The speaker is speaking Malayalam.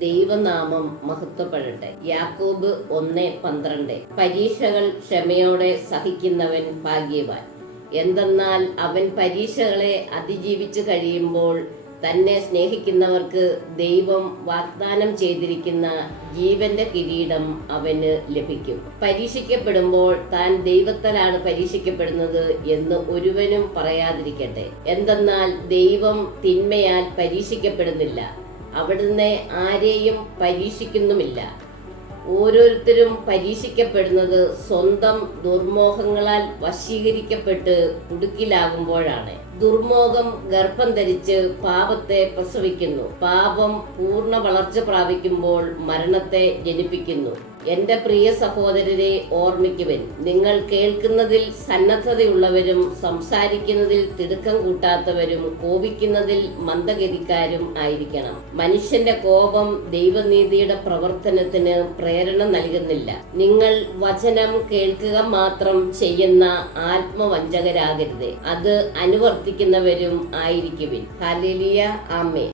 ദൈവനാമം മഹത്വപ്പെടട്ടെ. യാക്കോബ് 1:12. പരീക്ഷകൾ ക്ഷമയോടെ സഹിക്കുന്നവൻ ഭാഗ്യവാൻ. എന്തെന്നാൽ അവൻ പരീക്ഷകളെ അതിജീവിച്ചു കഴിയുമ്പോൾ തന്നെ സ്നേഹിക്കുന്നവർക്ക് ദൈവം വാഗ്ദാനം ചെയ്തിരിക്കുന്ന ജീവന്റെ കിരീടം അവന് ലഭിക്കും. പരീക്ഷിക്കപ്പെടുമ്പോൾ താൻ ദൈവത്താലാണ് പരീക്ഷിക്കപ്പെടുന്നത് എന്ന് ഒരുവനും പറയാതിരിക്കട്ടെ. എന്തെന്നാൽ ദൈവം തിന്മയാൽ പരീക്ഷിക്കപ്പെടുന്നില്ല, അവിടുന്ന് ആരെയും പരീക്ഷിക്കുന്നുമില്ല. ഓരോരുത്തരും പരീക്ഷിക്കപ്പെടുന്നത് സ്വന്തം ദുർമോഹങ്ങളാൽ വശീകരിക്കപ്പെട്ട് കുടുക്കിലാകുമ്പോഴാണ്. ദുർമോഹം ഗർഭം ധരിച്ച് പാപത്തെ പ്രസവിക്കുന്നു. പാപം പൂർണ്ണ വളർച്ച പ്രാപിക്കുമ്പോൾ മരണത്തെ ജനിപ്പിക്കുന്നു. എന്റെ പ്രിയ സഹോദരരെ, ഓർമ്മിക്കുവിൻ, നിങ്ങൾ കേൾക്കുന്നതിൽ സന്നദ്ധതയുള്ളവരും സംസാരിക്കുന്നതിൽ തിടുക്കം കൂട്ടാത്തവരും കോപിക്കുന്നതിൽ മന്ദഗതിക്കാരും ആയിരിക്കണം. മനുഷ്യന്റെ കോപം ദൈവനീതിയുടെ പ്രവർത്തനത്തിന് പ്രേരണ നൽകുന്നില്ല. നിങ്ങൾ വചനം കേൾക്കുക മാത്രം ചെയ്യുന്ന ആത്മവഞ്ചകരാകരുത്, അത് അനുവർത്തിക്കുന്നവരും ആയിരിക്കുവിൻ. ഹല്ലേലൂയ. ആമേൻ.